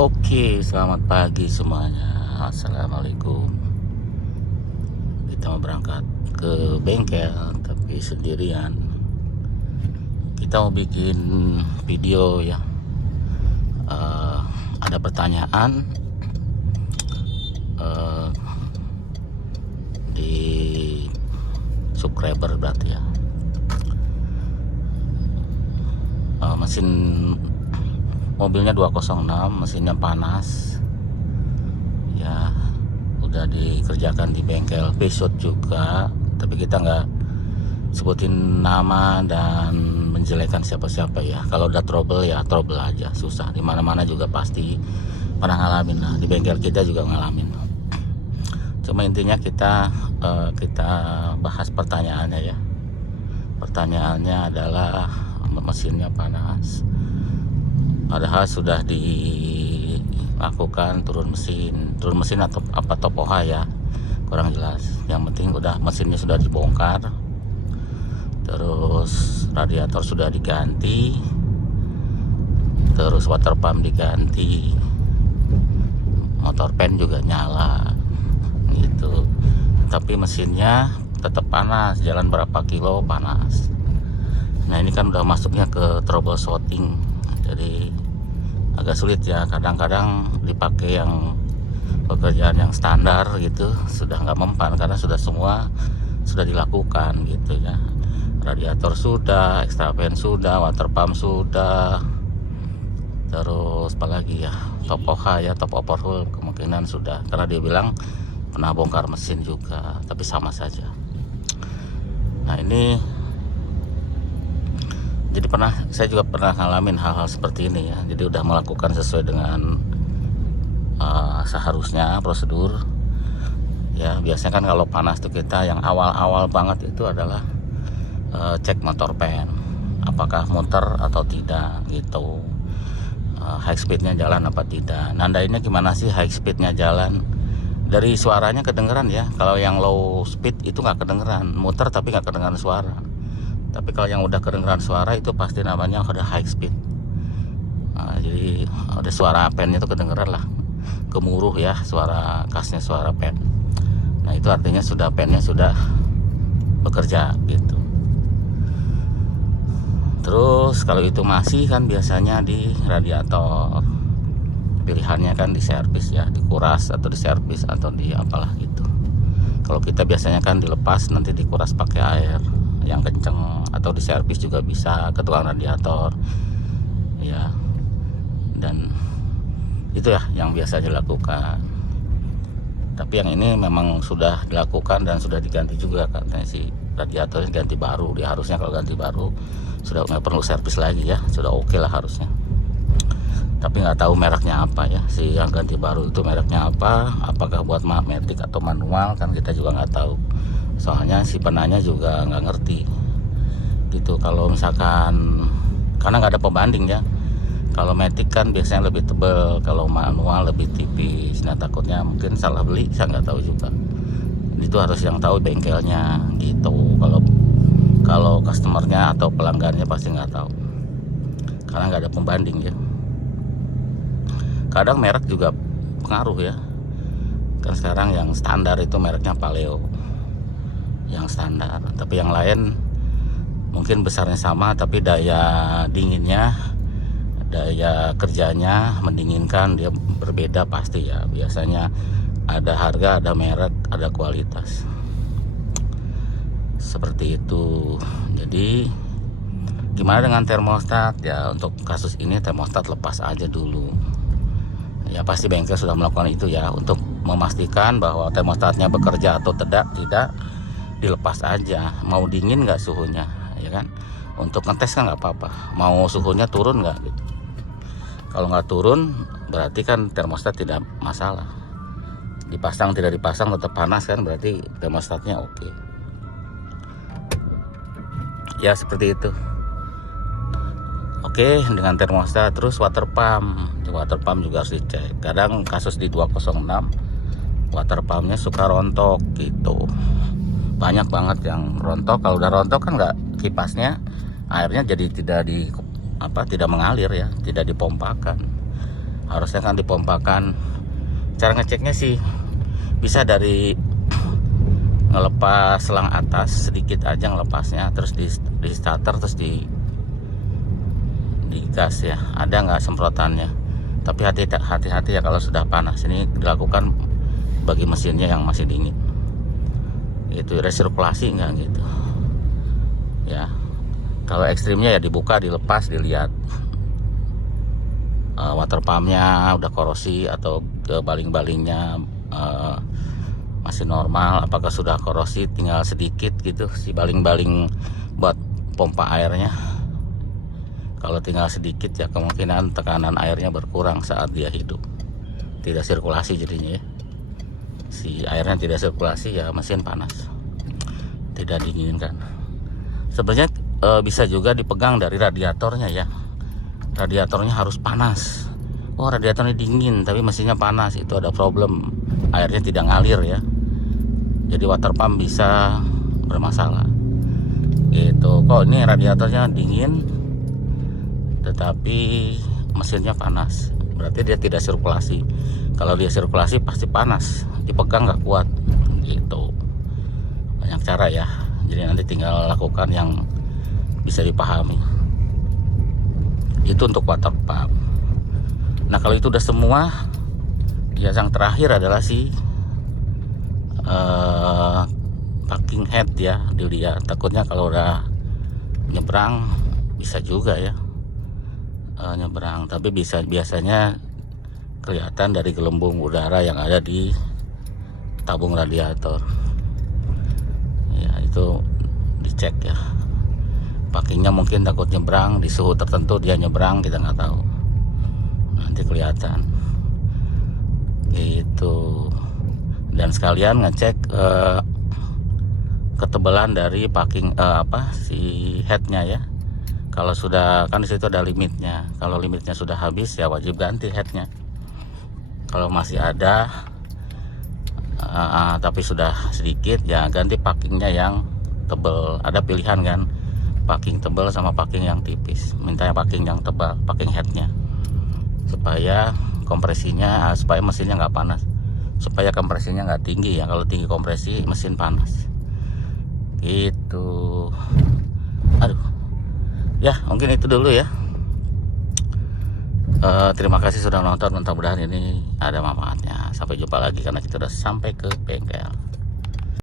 Oke, selamat pagi semuanya. Assalamualaikum. Kita mau berangkat ke bengkel, tapi sendirian. Kita mau bikin video ya. Ada pertanyaan di subscriber berarti ya. Mesin mobilnya 206, mesinnya panas ya, udah dikerjakan di bengkel Peugeot juga, tapi kita nggak sebutin nama dan menjelekan siapa-siapa ya. Kalau udah trouble ya trouble aja, susah. Di mana-mana juga pasti pernah ngalamin lah, di bengkel kita juga ngalamin. Cuma intinya kita bahas pertanyaannya ya. Pertanyaannya adalah mesinnya panas, padahal sudah dilakukan turun mesin atau apa topoha ya, kurang jelas. Yang penting udah mesinnya sudah dibongkar, terus radiator sudah diganti, terus water pump diganti, motor pen juga nyala gitu, tapi mesinnya tetap panas, jalan berapa kilo panas. Nah ini kan udah masuknya ke troubleshooting, jadi agak sulit ya. Kadang-kadang dipakai yang pekerjaan yang standar gitu sudah nggak mempan, karena semua sudah dilakukan gitu ya. Radiator sudah, extra fan sudah, water pump sudah, terus apalagi ya, top OH ya, top overhaul kemungkinan sudah, karena dia bilang pernah bongkar mesin juga, tapi sama saja. Nah ini jadi saya juga pernah ngalamin hal-hal seperti ini ya. Jadi udah melakukan sesuai dengan seharusnya prosedur ya. Biasanya kan kalau panas tuh kita yang awal-awal banget itu adalah cek motor pen, apakah muter atau tidak gitu, high speednya jalan apa tidak. Nandainnya gimana sih high speednya jalan? Dari suaranya kedengeran ya. Kalau yang low speed itu nggak kedengeran, muter tapi nggak kedengeran suara. Tapi kalau yang udah kedengeran suara itu pasti namanya udah high speed. Jadi ada suara pennya itu kedengeran lah, gemuruh ya, suara khasnya suara pen. Nah itu artinya sudah pennya sudah bekerja gitu. Terus kalau itu masih kan biasanya di radiator, pilihannya kan di servis ya, dikuras atau di servis atau di apalah gitu. Kalau kita biasanya kan dilepas, nanti dikuras pakai air yang kenceng, atau di servis juga bisa ke tukang radiator ya. Dan itu ya yang biasa dilakukan. Tapi yang ini memang sudah dilakukan dan sudah diganti juga, katanya si radiatornya ganti baru. Dia harusnya kalau ganti baru sudah nggak perlu servis lagi ya, sudah oke lah harusnya. Tapi nggak tahu mereknya apa ya, si yang ganti baru itu mereknya apa, apakah buat matic atau manual kan kita juga nggak tahu. Soalnya si penanya juga nggak ngerti gitu. Kalau misalkan, karena nggak ada pembanding ya, kalau matic kan biasanya lebih tebal, kalau manual lebih tipis. Nah takutnya mungkin salah beli, saya nggak tahu juga. Itu harus yang tahu bengkelnya gitu. Kalau customernya atau pelanggannya pasti nggak tahu, karena nggak ada pembanding ya. Kadang merek juga pengaruh ya. Kan sekarang yang standar itu mereknya Paleo, yang standar. Tapi yang lain mungkin besarnya sama, tapi daya dinginnya, daya kerjanya mendinginkan dia berbeda pasti ya. Biasanya ada harga, ada merek, ada kualitas, seperti itu. Jadi gimana dengan termostat ya? Untuk kasus ini termostat lepas aja dulu ya. Pasti bengkel sudah melakukan itu ya, untuk memastikan bahwa termostatnya bekerja atau tidak dilepas aja. Mau dingin nggak suhunya ya kan, untuk ngetes kan nggak apa-apa. Mau suhunya turun nggak gitu. Kalau nggak turun berarti kan termostat tidak masalah. Dipasang tidak dipasang tetap panas kan, berarti termostatnya oke ya, seperti itu. Oke, dengan termostat. Terus water pump juga harus dicek. Kadang kasus di 206 water pumpnya suka rontok gitu, banyak banget yang rontok. Kalau udah rontok kan nggak, kipasnya airnya jadi tidak mengalir ya, tidak dipompakan. harusnya kan dipompakan. Cara ngeceknya sih bisa dari ngelepas selang atas sedikit aja, ngelepasnya terus di starter, terus di gas ya, ada nggak semprotannya. Tapi hati-hati ya kalau sudah panas. Ini dilakukan bagi mesinnya yang masih dingin, itu resirkulasi nggak gitu ya. Kalau ekstrimnya ya dibuka, dilepas, dilihat water pumpnya udah korosi atau ke baling-balingnya masih normal. Apakah sudah korosi tinggal sedikit gitu si baling-baling buat pompa airnya. Kalau tinggal sedikit ya kemungkinan tekanan airnya berkurang saat dia hidup, tidak sirkulasi jadinya ya. Si airnya tidak sirkulasi ya mesin panas, tidak diinginkan. Sebenarnya bisa juga dipegang dari radiatornya ya. Radiatornya harus panas. Oh, radiatornya dingin tapi mesinnya panas, itu ada problem, airnya tidak ngalir ya. Jadi water pump bisa bermasalah gitu. Kok ini radiatornya dingin tetapi mesinnya panas, berarti dia tidak sirkulasi. Kalau dia sirkulasi pasti panas, dipegang nggak kuat gitu. Banyak cara ya, jadi nanti tinggal lakukan yang bisa dipahami. Itu untuk water pump. Nah kalau itu udah semua ya, yang terakhir adalah si parking head ya. Dilihat, takutnya kalau udah nyebrang bisa juga ya nyebrang, tapi biasanya kelihatan dari gelembung udara yang ada di tabung radiator ya. Itu dicek ya, packingnya mungkin takut nyebrang di suhu tertentu, dia nyebrang kita nggak tahu, nanti kelihatan gitu. Dan sekalian ngecek ketebalan dari packing si headnya ya. Kalau sudah, kan disitu ada limitnya, kalau limitnya sudah habis ya wajib ganti headnya. Kalau masih ada tapi sudah sedikit ya ganti packingnya yang tebal. Ada pilihan kan, packing tebal sama packing yang tipis. Minta packing yang tebal, packing headnya, supaya kompresinya, supaya mesinnya nggak panas, supaya kompresinya nggak tinggi ya. Kalau tinggi kompresi mesin panas gitu. Aduh ya, mungkin itu dulu ya. Terima kasih sudah nonton, mudah-mudahan ini ada manfaatnya. Sampai jumpa lagi karena kita udah sampai ke bengkel.